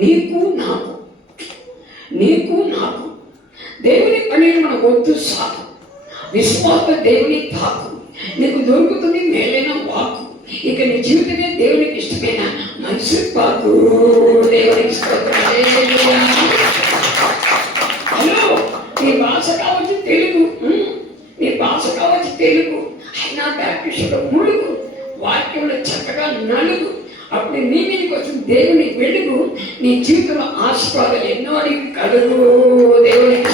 నీకు నాకు దేవుని పని మనకు వద్దు సాకు, విశ్వాస దేవుని తాకు, నీకు దొరుకుతుంది మేలైన వాకు. ఇక నీ జీవితమే దేవునికి ఇష్టమైన మనసు పాకు. దేవునికి హలో, నీ భాష కావచ్చు తెలుగు, అయినా బ్యాప్టిస్టులో ములుగు, వాక్యంలో చక్కగా నలుగు. అప్పుడు నీ మీదకి వచ్చిన దేవుని వెలుగు, నీ జీవితంలో ఆశీర్వాదాలు ఎన్నో అడిగి కలుగు. దేవునికి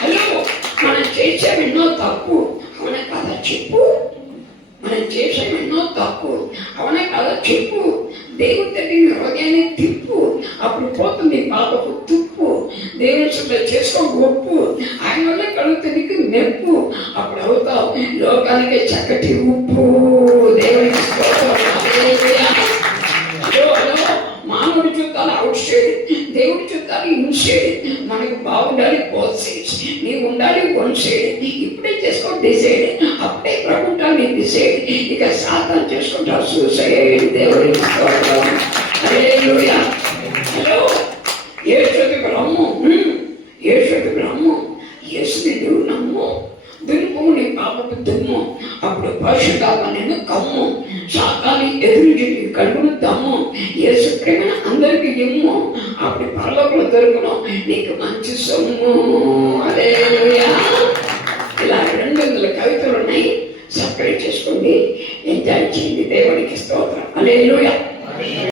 హలో, మనం చేసాం ఎన్నో తప్పు, అవునా కదా చెప్పు. మనం చేసాం ఎన్నో తప్పు, అవునా కదా చెప్పు. దేవుని దగ్గర హృదయాన్ని తిప్పు, అప్పుడు పోతుంది పాపకు తుప్పు. దేవుని శుద్ధ చేసుకో ఒప్పు, ఆయన వల్ల కలుగుతుంది మెప్పు. అప్పుడు అవుతావు లోకానికి చక్కటి ఉప్పు. దేవునికి మానవుడి చుట్టాలు అవుట్ సైడ్, దేవుడి చుట్టాలు ఇన్ సైడ్. మనకు బాగుండాలి బోత్ సైడ్స్, నీవు ఉండాలి వన్ సైడ్. ఇప్పుడే చేసుకో డిసైడ్, అప్పుడే ప్రభుత్వాన్ని డిసైడ్. ఇక సాధన చేసుకుంటా సూసైడ్. దేవుడికి హల్లెలూయా. హలో, యేసుకి బ్రహ్మం, యేసుని నువ్వు నమ్ము, దుర్పము నీ పాపపు దుమ్ము. అప్పుడు పరిశుద్ధాత్మ నేను కమ్ము, శాతాన్ని ఎదురు కడుగును దమ్ము. యేసు ప్రేమను అందరికి ఇమ్ము, అప్పుడు పరలోకంలో దొరుకును నీకు మంచి సొమ్ము. హల్లెలూయా. ఇలా 200 కవితలు ఉన్నాయి, సబ్స్క్రైబ్ చేసుకోండి, ఎంజాయ్ చేయండి. దేవునికి స్తోత్రం. హల్లెలూయా.